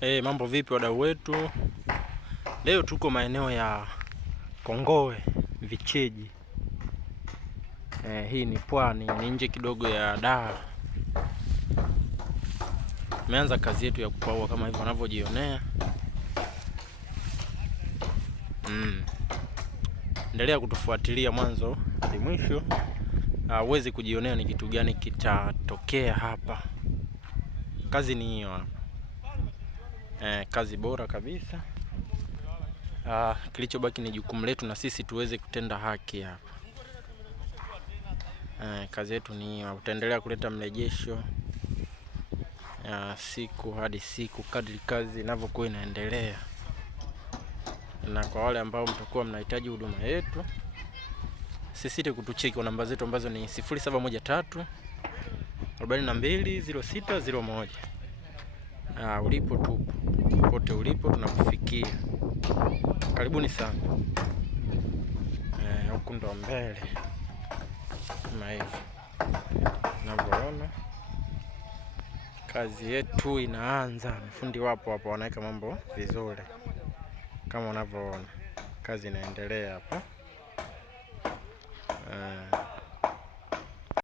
Mambo vipi wadau wetu? Leo tuko maeneo ya Kongowe Vicheji. Hii ni pwani, ni nje kidogo ya Dar. Tumeanza kazi yetu ya kupaua kama hivyo wanavyojionea. Endelea kutufuatilia mwanzo hadi mwisho. Uweze kujionea ni kitu gani kitatokea hapa. Kazi ni hiyo hapa. Kazi bora kabisa. Kilichobaki ni jukumu letu na sisi tuweze kutenda haki hapa. Kazi yetu ni hiyo. Utaendelea kuleta mrejesho siku hadi siku kadri kazi inavyokuwa inaendelea. Na kwa wale ambao mtakuwa mnahitaji huduma yetu, sisite kutucheki kwa namba zetu ambazo ni 0713 420601. Ulipo tupo, pote ulipo tunakufikia. Karibuni sana. Huku ndo mbele kama hivi unavyoona, kazi yetu inaanza. Fundi wapo hapa wanaweka mambo vizuri kama unavyoona, kazi inaendelea hapa.